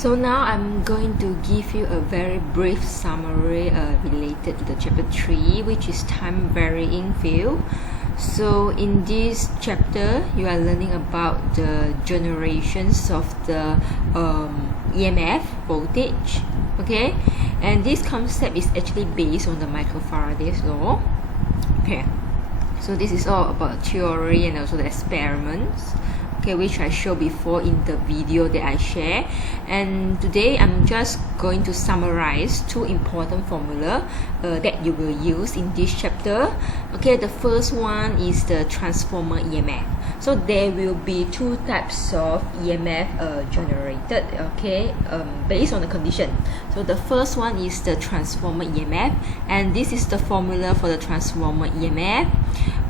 So now I'm going to give you a very brief summary related to the chapter 3, which is time varying field. So in this chapter, you are learning about the generations of the EMF voltage, okay? And this concept is actually based on the microfaraday's law. Okay, so this is all about theory and also the experiments, okay, which I showed before in the video that I share. And today I'm just going to summarize two important formula that you will use in this chapter. Okay, the first one is the transformer EMF. So there will be two types of EMF generated, okay, based on the condition. So the first one is the transformer EMF, and this is the formula for the transformer EMF,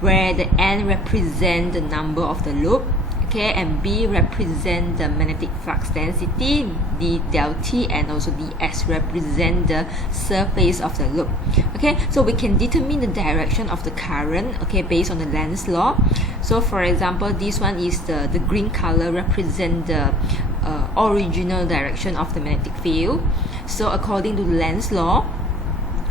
where the N represents the number of the loop, okay, and B represent the magnetic flux density, D del T, and also ds represent the surface of the loop. Okay, so we can determine the direction of the current, okay, based on the Lenz's law. So for example, this one is the green color represent the original direction of the magnetic field. So according to Lenz's law,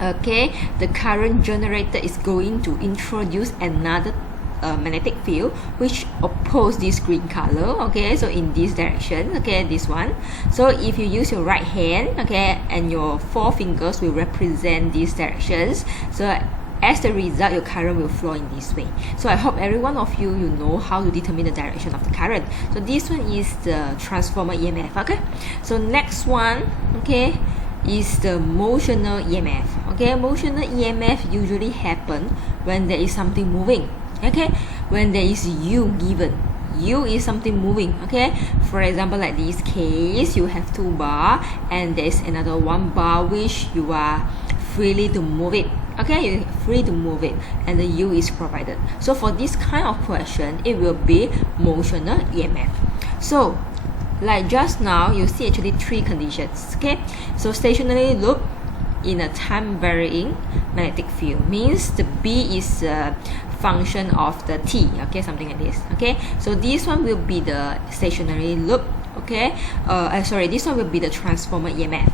okay, the current generated is going to introduce another magnetic field which oppose this green color, okay, so in this direction, okay, this one. So if you use your right hand, okay, and your four fingers will represent these directions, so as the result your current will flow in this way. So I hope every one of you know how to determine the direction of the current. So this one is the transformer EMF, okay. So next one, okay, is the motional EMF. Okay, motional EMF usually happen when there is something moving, okay, when there is U given. U is something moving, okay. For example, like this case, you have two bar and there is another one bar which you are freely to move it, okay, you're free to move it, and the U is provided. So for this kind of question, it will be motional EMF. So like just now, you see actually three conditions, okay. So stationary loop in a time varying magnetic field means the B is a function of the T, okay, something like this, okay. So this one will be the stationary loop, okay. This one will be the transformer EMF,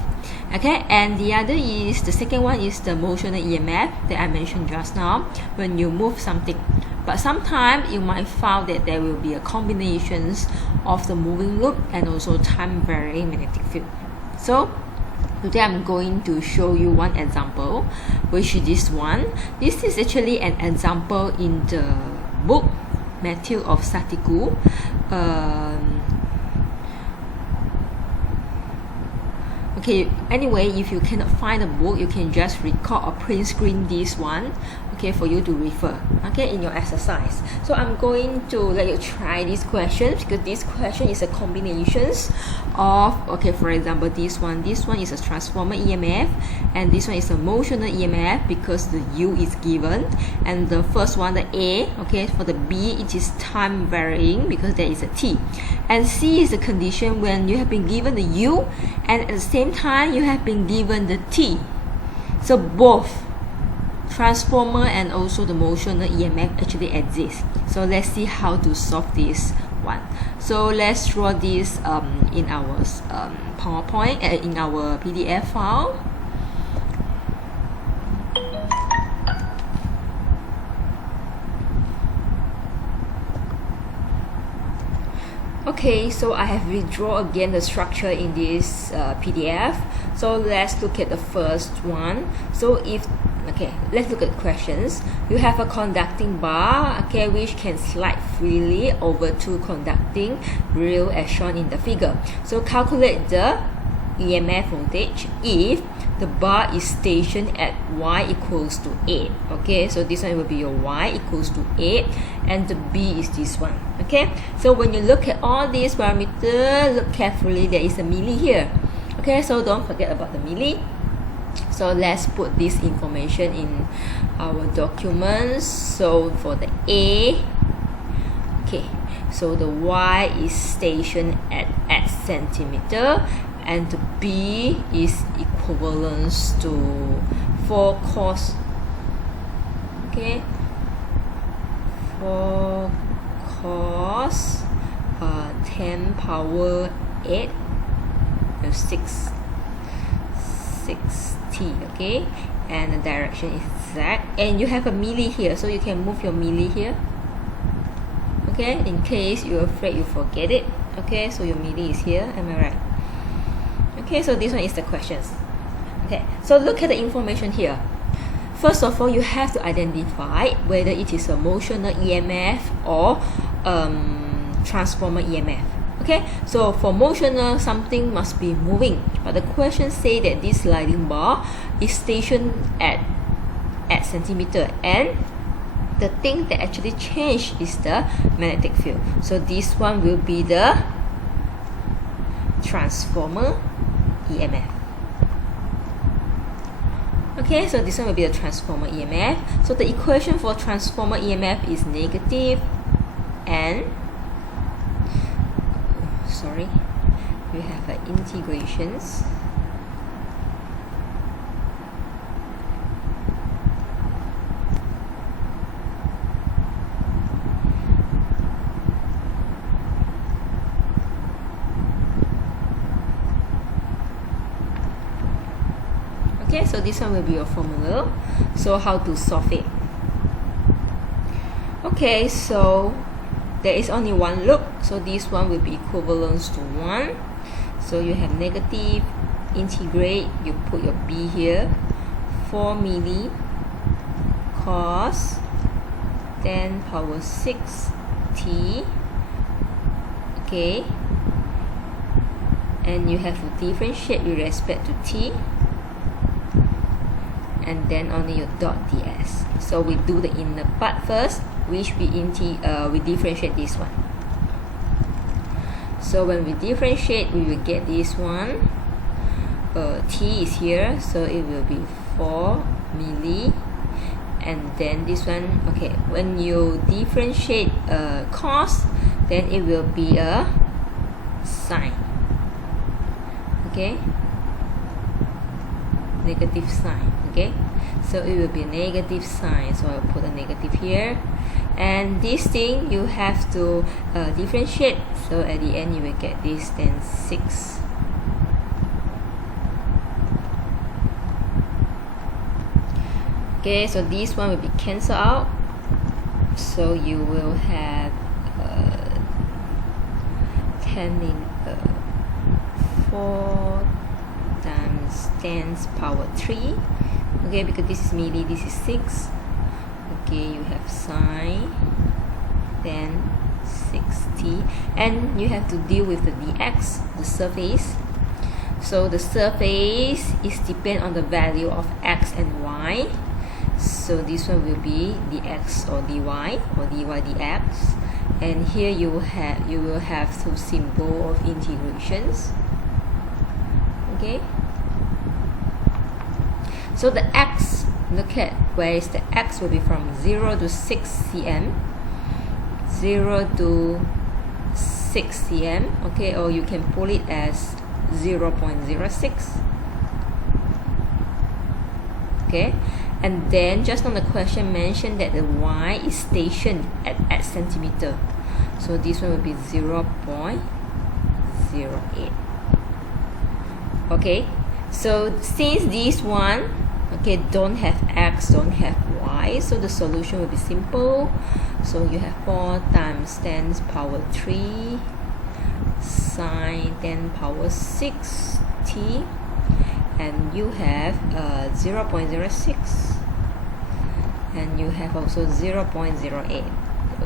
okay. And the other is, the second one is the motional EMF that I mentioned just now, when you move something. But sometimes you might find that there will be a combinations of the moving loop and also time varying magnetic field. So today I'm going to show you one example, which is this one. This is actually an example in the book Matthew of Satiku. Okay, anyway, if you cannot find the book, you can just record or print screen this one, okay, for you to refer, okay, in your exercise. So I'm going to let you try this question, because this question is a combinations of, okay, for example, this one is a transformer EMF, and this one is a motional EMF because the U is given, and the first one, the A, okay, for the B, it is time varying because there is a T, and C is the condition when you have been given the U and at the same time you have been given the T. So both transformer and also the motional EMF actually exist. So let's see how to solve this one. So let's draw this in our PowerPoint, in our PDF file. Okay, so I have withdrawn again the structure in this PDF. So let's look at the first one. So let's look at questions. You have a conducting bar, okay, which can slide freely over two conducting rail as shown in the figure. So calculate the EMF voltage if the bar is stationed at y equals to 8. Okay, so this one will be your y equals to 8, and the B is this one. Okay, so when you look at all these parameters, look carefully, there is a milli here. Okay, so don't forget about the milli. So let's put this information in our documents. So for the A, okay, so the Y is stationed at X centimeter, and the B is equivalent to 4 cos, okay, 4 cos 10 power 8 6t, okay, and the direction is Z, and you have a milli here, so you can move your milli here, okay, in case you're afraid you forget it, okay, so your milli is here, am I right? Okay, so this one is the questions. Okay, so look at the information here. First of all, you have to identify whether it is a motional EMF or transformer EMF. Okay, so for motional, something must be moving, but the question say that this sliding bar is stationed at centimeter, and the thing that actually changed is the magnetic field. So this one will be the transformer EMF. Okay, so this one will be the transformer EMF. So the equation for transformer EMF is negative and we have integrations. Okay, so this one will be your formula. So how to solve it? Okay, so there is only one loop, so this one will be equivalent to 1. So you have negative, integrate, you put your b here, 4 milli cos 10 power 6 t, okay, and you have to differentiate with respect to t, and then only your dot ds. So we do the inner part first, which we differentiate this one. So when we differentiate, we will get this one. T is here, so it will be 4 milli, and then this one, okay, when you differentiate cos, then it will be a sine, okay, negative sign, okay, so it will be a negative sign, so I'll put a negative here, and this thing you have to differentiate, so at the end you will get this, then 6. Okay, so this one will be cancelled out, so you will have 10 in 4 times 10 power 3, okay, because this is milli, this is 6, okay, you have sine, then 6t, and you have to deal with the dx, the surface. So the surface is depend on the value of x and y, so this one will be dx or dy or dy dx, and here you will have two symbol of integrations, okay. So the x, look at where is the x, will be from 0 to 6 cm, 0 to 6 cm, okay, or you can pull it as 0.06, okay. And then just on the question mentioned that the y is stationed at centimeter, so this one will be 0.08, okay. So since this one, okay, don't have x, don't have y, so the solution will be simple. So you have 4 times 10 power 3 sine 10 power 6 t, and you have 0.06, and you have also 0.08,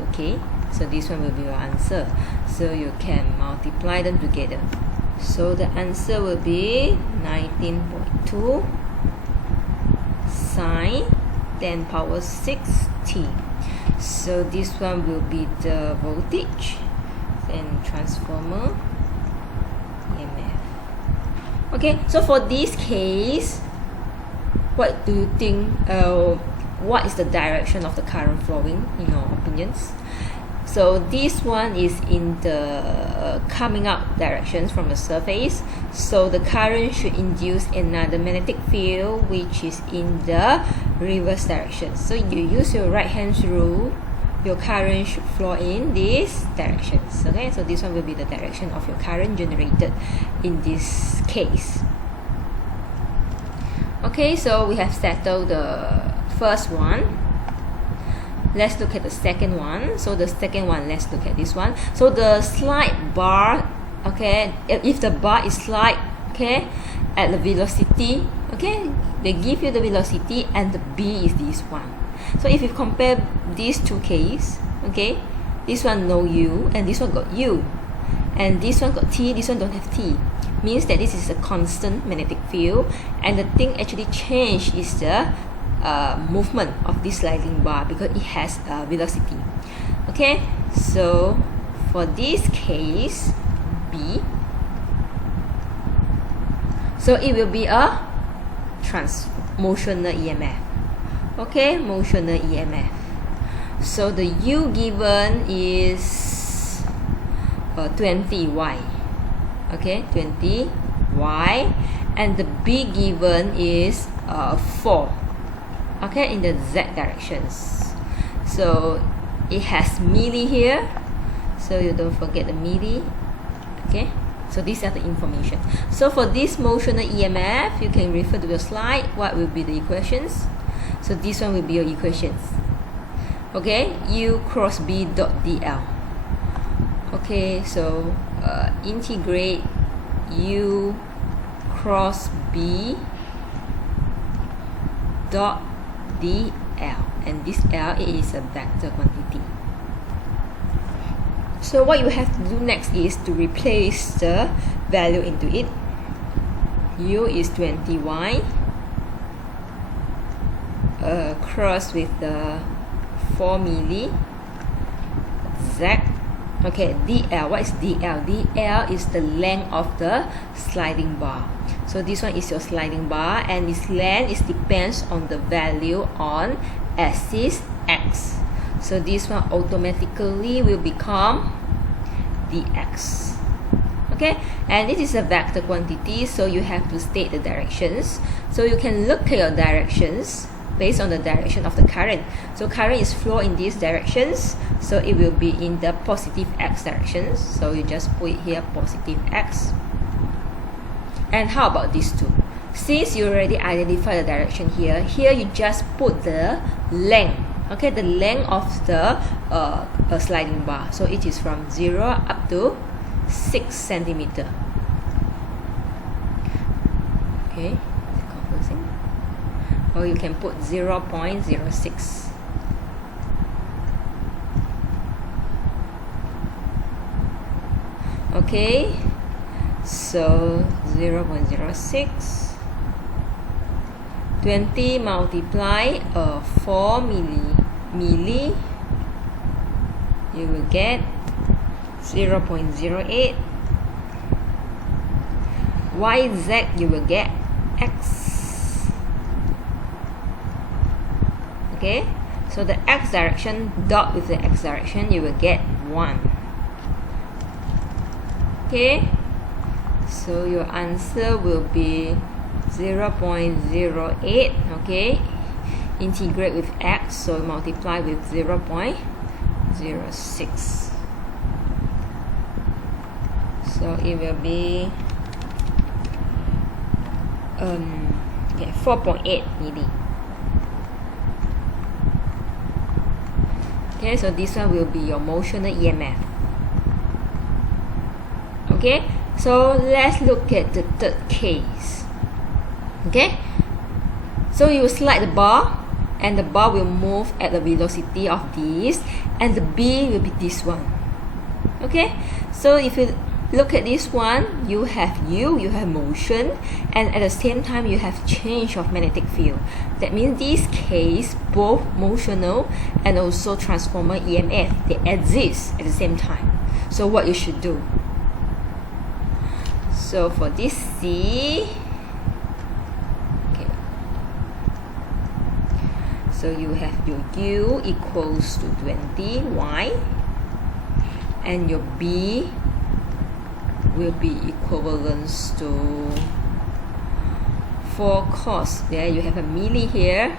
okay. So this one will be your answer, so you can multiply them together. So the answer will be 19.2 sine 10 power 6 t. So this one will be the voltage and transformer EMF. Okay, so for this case, what do you think, what is the direction of the current flowing in your opinions? So this one is in the coming up directions from the surface, so the current should induce another magnetic field which is in the reverse direction. So you use your right hand rule, your current should flow in these directions, okay. So this one will be the direction of your current generated in this case. Okay, so we have settled the first one. Let's look at the second one. So the second one, let's look at this one. So the slide bar, okay, if the bar is slide, okay, at the velocity, okay, they give you the velocity and the B is this one. So if you compare these two cases, okay, this one no U and this one got U, and this one got T, this one don't have T, means that this is a constant magnetic field, and the thing actually changed is the movement of this sliding bar because it has velocity. Okay, so for this case B, so it will be a motional EMF. Okay, motional EMF. So the U given is 20Y. Okay, 20Y, and the B given is 4. Okay, in the Z directions. So it has milli here, so you don't forget the milli. Okay, so these are the information. So for this motional EMF, you can refer to the slide. What will be the equations? So this one will be your equations. Okay, U cross B dot dl. Okay, so integrate U cross B dot dl, and this L is a vector quantity. So what you have to do next is to replace the value into it. U is 20Y cross with the 4 milli Z. Okay, dl, what is dl? dl is the length of the sliding bar. So this one is your sliding bar, and its length is depends on the value on axis X. So this one automatically will become dx. Okay, and this is a vector quantity, so you have to state the directions. So you can look at your directions based on the direction of the current. So current is flow in these directions, so it will be in the positive X directions. So you just put it here, positive X. And how about these two? Since you already identify the direction here, you just put the length. Okay, the length of the sliding bar. So it is from 0 up to 6 centimeter. Okay, is it confusing? Or you can put 0.06. Okay, so 0.06, 20 multiply 4 milli, you will get 0.08. YZ, you will get X. Okay, so the X direction dot with the X direction, you will get 1. Okay, so your answer will be 0.08. Okay, integrate with X, so multiply with 0.06. So it will be 4.8 milli. Okay, so this one will be your motional EMF. Okay, so let's look at the third case. Okay, so you slide the bar, and the bar will move at the velocity of this, and the B will be this one. Okay, so if you look at this one, you have motion, and at the same time you have change of magnetic field. That means this case, both motional and also transformer EMF, they exist at the same time. So what you should do? So for this C, okay, so you have your U equals to 20Y, and your B will be equivalent to 4 cos. There you have a milli here,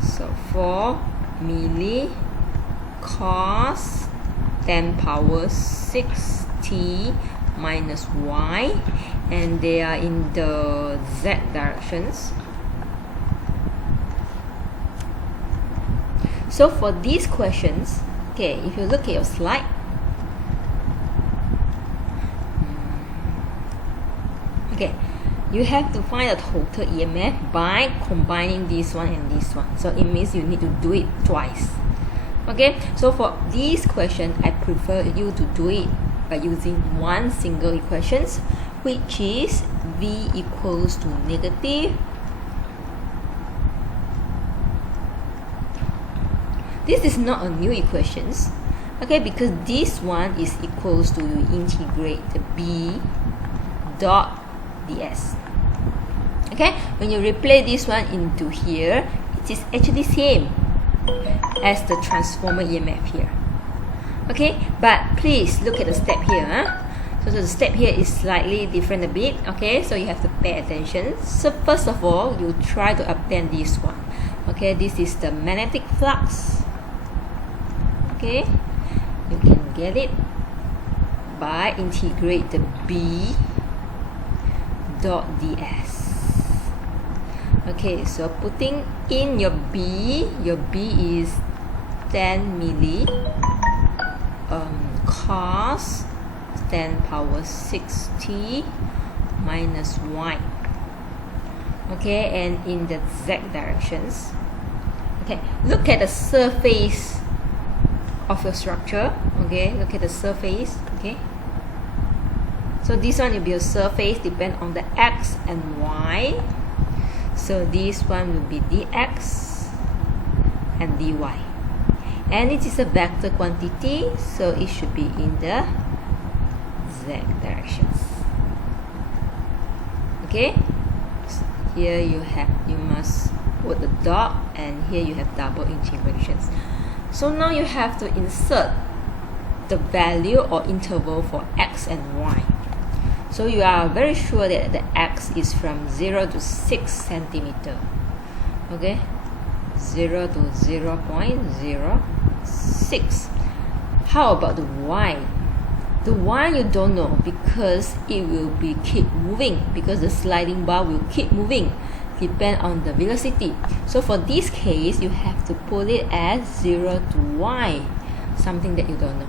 so 4 milli cos 10 power 6 T minus y, and they are in the z directions. So for these questions, okay, if you look at your slide, okay, you have to find the total EMF by combining this one and this one. So it means you need to do it twice. Okay, so for this question, I prefer you to do it by using one single equations, which is V equals to negative. This is not a new equations, okay, because this one is equals to, you integrate the B dot ds. Okay, when you replace this one into here, it is actually same as the transformer EMF here. Okay, but please look at the step here. So the step here is slightly different a bit. Okay, so you have to pay attention. So first of all, you try to obtain this one. Okay, this is the magnetic flux. Okay, you can get it by integrate the B dot ds. Okay, so putting in your B is 10 milli cos 10 power 6t minus y. Okay, and in the z directions. Okay, look at the surface of your structure. Okay, look at the surface. Okay, so this one will be a surface depend on the x and y. So this one will be dx and dy, and it is a vector quantity, so it should be in the z directions. Okay, so here you must put the dot, and here you have double integrations. So now you have to insert the value or interval for x and y. So you are very sure that the x is from 0 to 6 centimeter. Okay, 0 to 0.06. How about the y? The y you don't know because it will be keep moving, because the sliding bar will keep moving, depend on the velocity. So for this case, you have to put it as 0 to y, something that you don't know.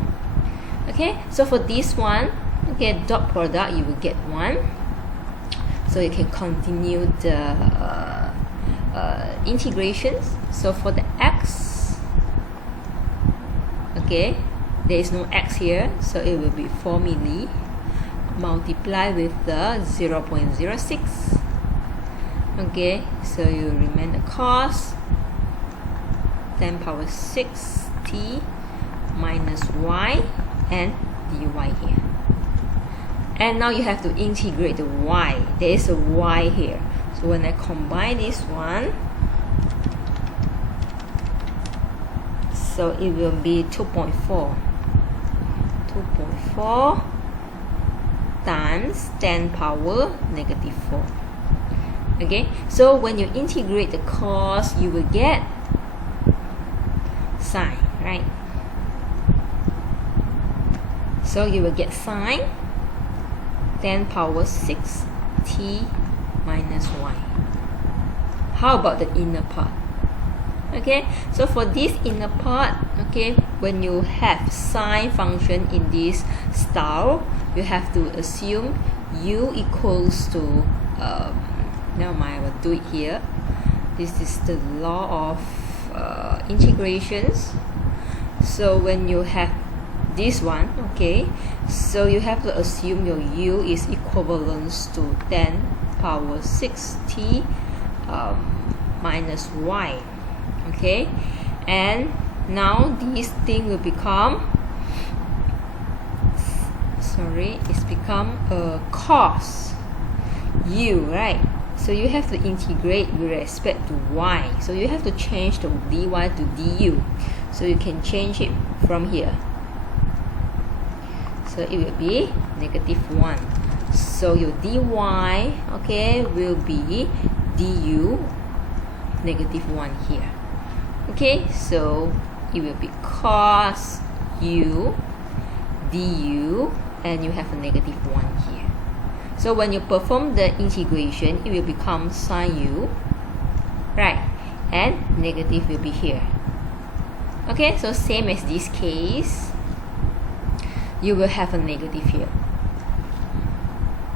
Okay, so for this one, okay, dot product, you will get 1. So you can continue the integrations. So for the x, okay, there is no x here, so it will be 4 milli multiply with the 0.06. Okay, so you remain the cos 10 power 6t minus y and dy here. And now you have to integrate the y. There is a y here. So when I combine this one, so it will be 2.4 times 10 power negative 4. Okay, so when you integrate the cos, you will get sine, right? So you will get sine 10 power 6 t minus y. How about the inner part? Okay, so for this inner part, okay, when you have sine function in this style, you have to assume u equals to never mind, I will do it here. This is the law of integrations. So when you have this one, okay, so you have to assume your u is equivalent to 10 power 6t minus y. Okay, and now this thing will become, it's become a cos u, right? So you have to integrate with respect to y. So you have to change the dy to du. So you can change it from here. So it will be negative 1. So your dy, okay, will be du negative 1 here. Okay, so it will be cos u du and you have a negative 1 here. So when you perform the integration, it will become sine u, right? And negative will be here. Okay, so same as this case, you will have a negative here.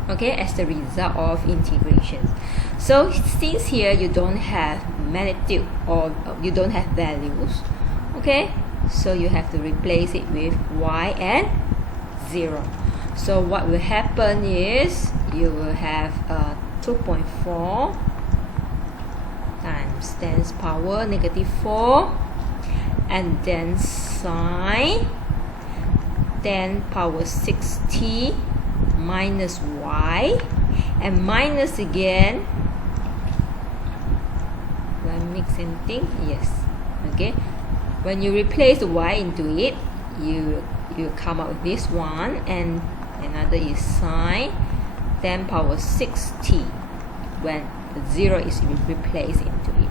Okay, as the result of integrations. So since here you don't have magnitude or you don't have values, okay, so you have to replace it with y and 0. So what will happen is you will have 2.4 times 10 power negative 4, and then sine 10 power 6t minus y, and minus again. Do I mix anything? Yes. Okay. When you replace the y into it, you come up with this one, and another is sine 10 power 6t when the 0 is replaced into it.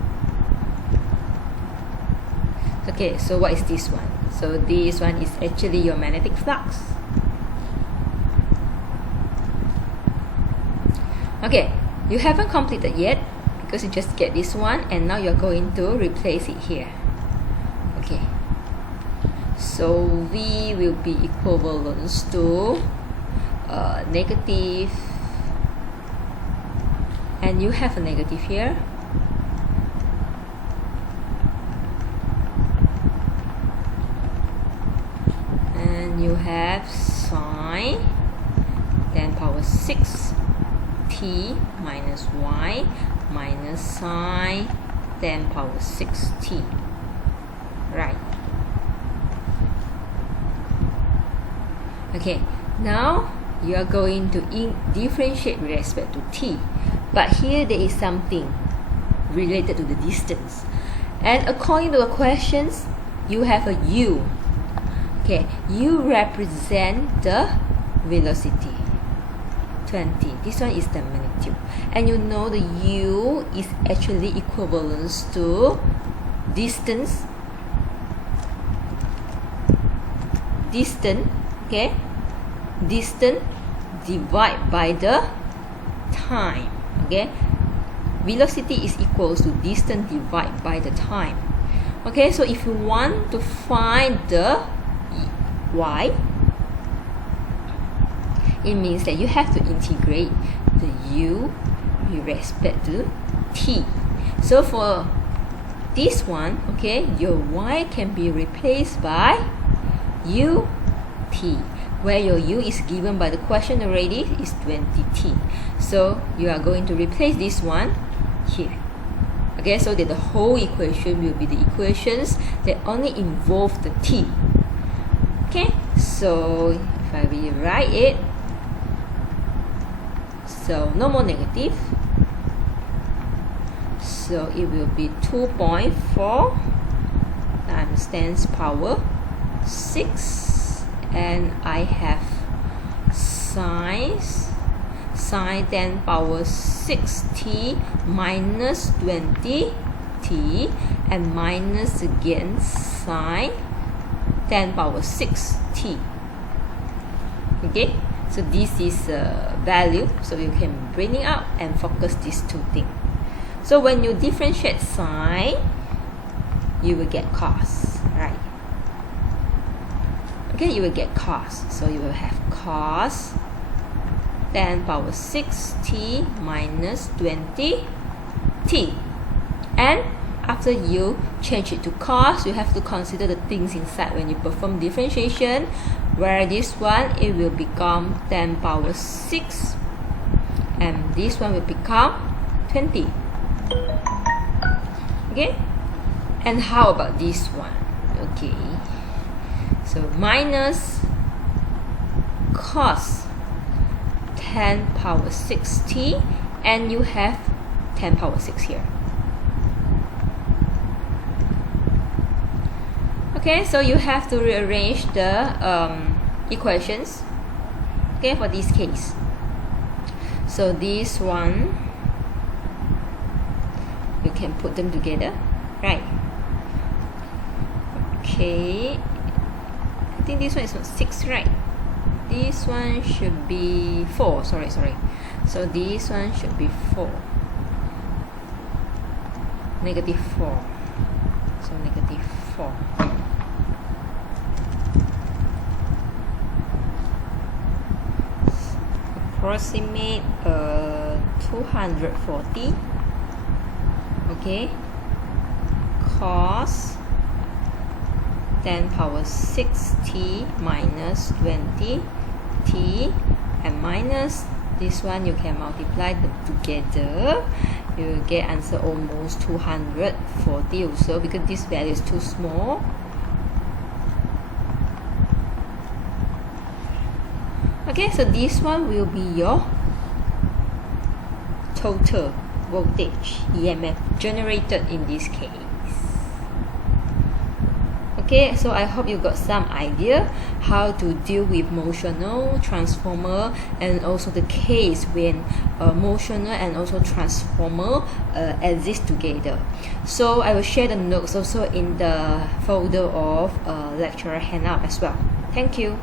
Okay, so what is this one? So this one is actually your magnetic flux. Okay, you haven't completed yet because you just get this one, and now you're going to replace it here. Okay, so V will be equivalent to negative, and you have a negative here, and you have sine 10 power 6 t minus y minus sine 10 power 6 t, right? Okay, now you are going to differentiate with respect to t, but here there is something related to the distance, and according to the questions you have a u. Okay, u represent the velocity 20. This one is the magnitude, and you know the u is actually equivalent to distance, okay, distance divided by the time. Okay, velocity is equals to distance divided by the time. Okay, so if you want to find the y, it means that you have to integrate the u with respect to t. So for this one, okay, your y can be replaced by ut, where your u is given by the question already is 20t. So you are going to replace this one here. Okay, so that the whole equation will be the equations that only involve the t. Okay, so if I rewrite it, so no more negative, so it will be 2.4 times 10 power 6, and I have sine 10 power 6t minus 20t, and minus again sine 10 power 6t. Okay, so this is a value, so you can bring it out and focus these two things. So when you differentiate sine, you will get cos, right? Okay, you will get cos, so you will have cos 10 power 6t minus 20t, and after you change it to cos, you have to consider the things inside when you perform differentiation, where this one it will become 10 power 6, and this one will become 20. Okay, and how about this one? Okay, so minus cos 10 power 6t, and you have 10 power 6 here. Okay, so you have to rearrange the equations, okay, for this case. So this one, you can put them together, right? Okay, I think this one is not 6, right? this one should be 4. Sorry. So this one should be 4. Negative 4. So negative 4. Approximate 240. Okay. Cos 10 power 6t minus 20t, and minus this one you can multiply them together. You will get answer almost 240 also, because this value is too small. Okay, so this one will be your total voltage EMF generated in this case. Okay, so I hope you got some idea how to deal with motional, transformer, and also the case when motional and also transformer exist together. So I will share the notes also in the folder of lecturer handout as well. Thank you.